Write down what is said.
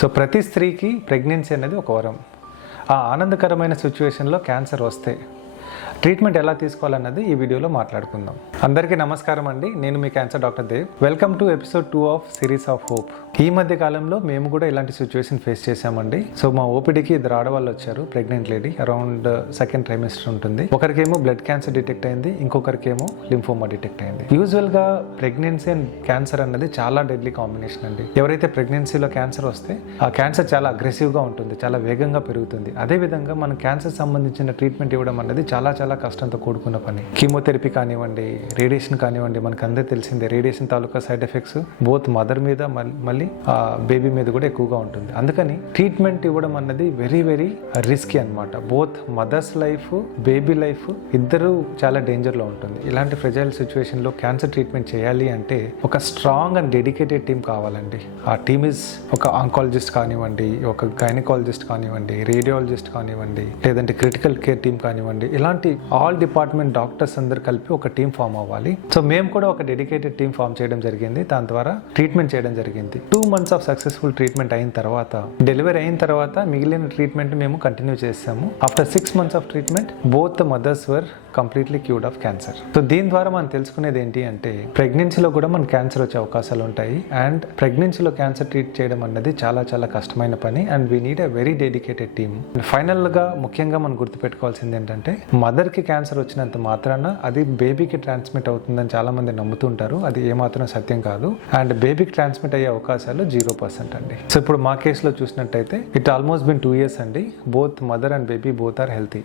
So ప్రతి స్త్రీకి pregnancy అనేది ఒక వరం. ఆ ఆనందకరమైన సిచ్యువేషన్లో క్యాన్సర్ వస్తే ట్రీట్మెంట్ ఎలా తీసుకోవాలన్నది ఈ వీడియోలో మాట్లాడుకుందాం. అందరికీ నమస్కారం అండి, నేను మీ cancer doctor Dev. Welcome to episode 2 of series of hope. ఈ మధ్య కాలంలో మేము కూడా ఇలాంటి సిచ్యువేషన్ ఫేస్ చేశామండి. సో మా ఓపీడీకి 2 ఆడవాళ్ళు వచ్చారు, pregnant lady, around second trimester ఉంటుంది. ఒకరికేమో బ్లడ్ క్యాన్సర్ డిటెక్ట్ అయింది, ఇంకొకరికేమో లింఫోమా డిటెక్ట్ అయింది. యూజువల్ గా ప్రెగ్నెన్సీ అండ్ క్యాన్సర్ అన్నది చాలా డెడ్లీ కాంబినేషన్ అండి. ఎవరైతే ప్రెగ్నెన్సీలో క్యాన్సర్ వస్తే ఆ క్యాన్సర్ చాలా అగ్రెసివ్ గా ఉంటుంది, చాలా వేగంగా పెరుగుతుంది. అదే విధంగా మన క్యాన్సర్ సంబంధించిన ట్రీట్మెంట్ ఇవ్వడం అనేది చాలా కష్టంతో కూడుకున్న పని. కీమోథెరపీ కానివ్వండి, రేడియేషన్ కానివ్వండి, మనకు అందరూ తెలిసిందే రేడియేషన్ తాలూకా సైడ్ ఎఫెక్ట్స్ బోత్ మదర్ మీద మళ్ళీ బేబీ మీద కూడా ఎక్కువగా ఉంటుంది. అందుకని ట్రీట్మెంట్ ఇవ్వడం అన్నది వెరీ రిస్కీ అన్నమాట. Both mothers life, baby life ఇద్దరు చాలా డేంజర్ లో ఉంటుంది. ఇలాంటి ఫ్రెజైల్ సిచ్యువేషన్ లో క్యాన్సర్ ట్రీట్మెంట్ చేయాలి అంటే ఒక స్ట్రాంగ్ అండ్ డెడికేటెడ్ టీమ్ కావాలండి. ఆ టీమ్ ఇస్ ఒక ఆంకాలజిస్ట్ కానివ్వండి, ఒక గైనకాలజిస్ట్ కానివ్వండి, రేడియాలజిస్ట్ కానివ్వండి, లేదంటే క్రిటికల్ కేర్ టీమ్ కానివ్వండి, ఇలాంటి ఆల్ డిపార్ట్మెంట్ డాక్టర్స్ అందరు కలిపి ఒక టీం ఫామ్ అవ్వాలి. సో మేము కూడా ఒక డెడికేటెడ్ టీం ఫామ్ చేయడం జరిగింది. దాని ద్వారా ట్రీట్మెంట్ చేయడం జరిగింది. 2 months ఆఫ్ సక్సెస్ఫుల్ ట్రీట్మెంట్ అయిన తర్వాత, డెలివరీ అయిన తర్వాత మిగిలిన ట్రీట్మెంట్ మేము కంటిన్యూ చేసాము. After 6 months of treatment both the mothers were completely cured of cancer. So దీని ద్వారా మనం తెలుసుకునేది ఏంటి అంటే, ప్రెగ్నెన్సీలో కూడా మన క్యాన్సర్ వచ్చే అవకాశాలు ఉంటాయి. అండ్ ప్రెగ్నెన్సీలో క్యాన్సర్ ట్రీట్ చేయడం అనేది చాలా కష్టమైన పని. And we need a very dedicated team. Final గా ముఖ్యంగా మనం గుర్తుపెట్టుకోవాల్సింది ఏంటంటే, మదర్ కి క్యాన్సర్ వచ్చినంత మాత్రాన అది బేబీకి ట్రాన్స్మిట్ అవుతుందని చాలా మంది నమ్ముతుంటారు. అది ఏమాత్రం సత్యం కాదు. అండ్ బేబీకి ట్రాన్స్మిట్ అయ్యే అవకాశాలు 0% అండి. సో ఇప్పుడు మా కేసులో చూసినట్టయితే ఇట్ ఆల్మోస్ట్ బిన్ 2 years అండి. Both mother and baby both are healthy.